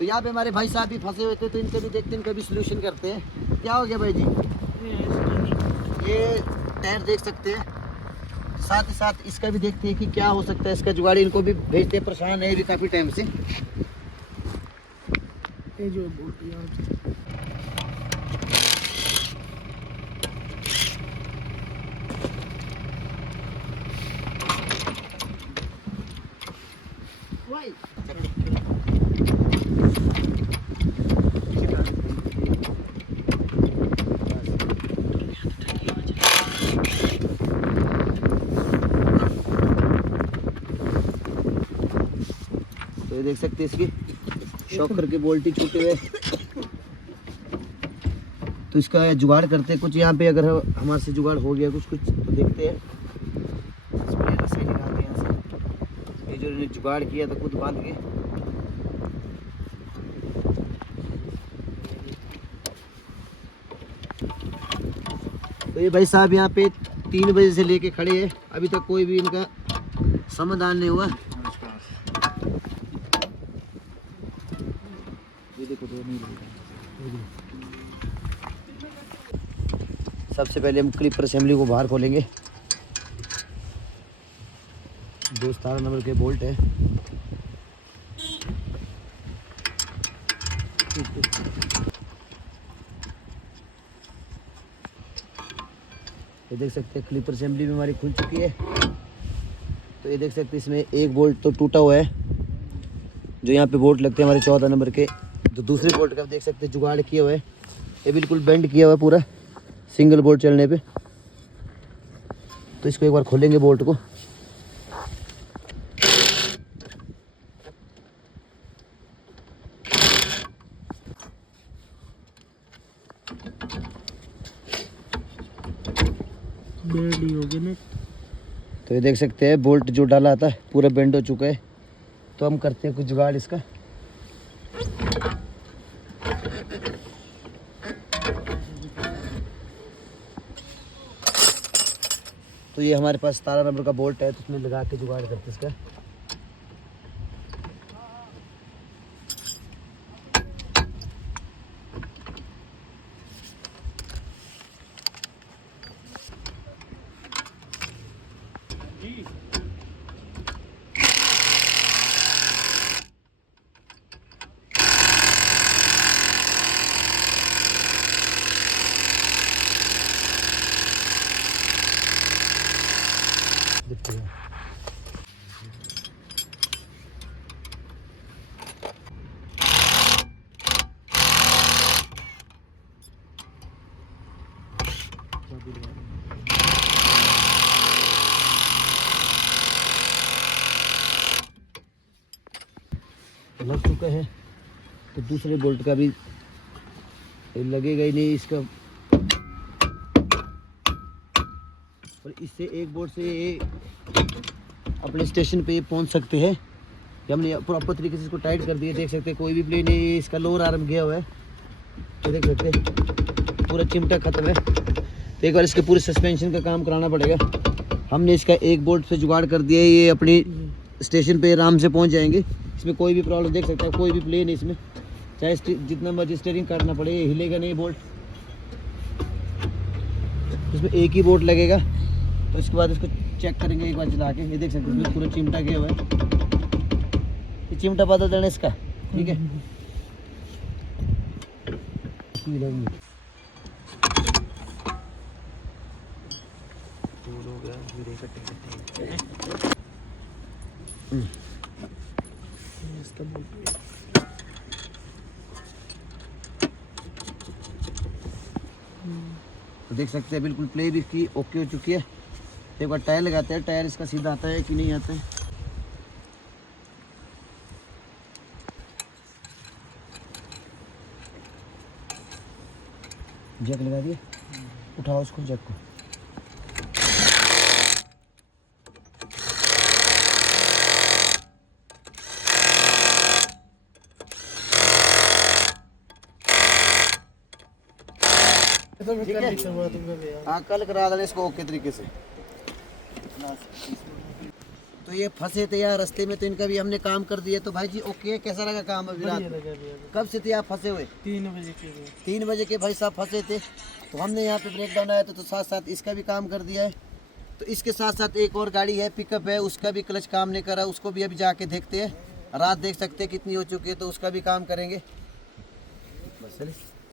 तो यहाँ पे हमारे भाई साहब भी फंसे हुए थे, तो इनके भी देखते हैं, इनका भी सोल्यूशन करते हैं। क्या हो गया भाई जी? ये टायर देख सकते हैं, साथ ही साथ इसका भी देखते हैं कि क्या हो सकता है इसका जुगाड़ी। इनको भी भेजते हैं, परेशान है भी काफ़ी टाइम से। ये जो तो ये देख सकते हैं, इसकी शॉकर के बोल्ट ही छूटे हुए। तो इसका जुगाड़ करते हैं कुछ यहाँ पे, अगर हमारे से जुगाड़ हो गया कुछ तो देखते हैं। इसमें रस्सी निकालते हैं यहाँ से। ये जो इन्होंने जुगाड़ किया था खुद बांध के। तो ये भाई साहब यहाँ पे 3 बजे से लेके खड़े हैं, अभी तक कोई भी इनका समाधान नहीं हुआ। ये देखो तो नहीं, सबसे पहले हम क्लिपर असेंबली को बाहर खोलेंगे। 217 नंबर के बोल्ट है। ये देख सकते हैं क्लिपर असेंबली भी हमारी खुल चुकी है। तो ये देख सकते हैं इसमें एक बोल्ट तो टूटा हुआ है, जो यहाँ पे बोल्ट लगते हैं हमारे 14 नंबर के। तो दूसरे बोल्ट का देख सकते हैं जुगाड़ किया हुआ है, ये बिल्कुल बेंड किया हुआ है पूरा सिंगल बोल्ट चलने पे। तो इसको एक बार खोलेंगे बोल्ट को। हो गया ना। तो ये देख सकते हैं बोल्ट जो डाला था पूरा बेंड हो चुका है। तो हम करते हैं कुछ जुगाड़ इसका। तो ये हमारे पास 17 नंबर का बोल्ट है, तो उसमें लगा के जुगाड़ करते हैं इसका। लग चुका है, तो दूसरे बोल्ट का भी लगेगा ही नहीं इसका। और इससे एक बोल्ट से ये अपने स्टेशन पे पहुंच सकते हैं। हमने प्रॉपर तरीके से इसको टाइट कर दिया। देख सकते हैं कोई भी प्ले नहीं, इसका लोअर आर्म गया हुआ है। तो देख सकते हैं पूरा चिमटा खत्म है। तो एक बार इसके पूरे सस्पेंशन का काम कराना पड़ेगा। हमने इसका एक बोल्ट से जुगाड़ कर दिया है, ये अपनी स्टेशन पे आराम से पहुंच जाएंगे। इसमें कोई भी प्रॉब्लम देख सकते हैं, कोई भी प्ले नहीं इसमें, चाहे जितना मर्जी स्टीयरिंग करना पड़े, ये हिलेगा नहीं बोल्ट। इसमें एक ही बोल्ट लगेगा। तो इसके बाद इसको चेक करेंगे एक बार चला के। ये देख सकते हैं इसमें पूरा चिमटा गया हुआ है, ये चिमटा बदल देना इसका, ठीक है। तो देख सकते हैं बिल्कुल प्ले भी इसकी ओके हो चुकी है। एक बार टायर लगाते हैं, टायर इसका सीधा आता है कि नहीं आता है। जैक लगा दिए, उठाओ उसको जैक को। हाँ, कल करा देना इसको ओके तरीके से। तो ये फंसे थे यार रास्ते में, तो इनका भी हमने काम कर दिया। तो भाई जी ओके, कैसा लगा काम अभी रात में? कब से थे आप फंसे हुए? 3 बजे के 3 बजे के भाई साहब फंसे थे। तो हमने यहाँ पे ब्रेक डाउन आया तो साथ साथ इसका भी काम कर दिया है। तो इसके साथ साथ एक और गाड़ी है, पिकअप है, उसका भी क्लच काम नहीं कर रहा, उसको भी अभी जाके देखते हैं। रात देख सकते हैं कितनी हो चुकी है, तो उसका भी काम करेंगे। बस चलिए।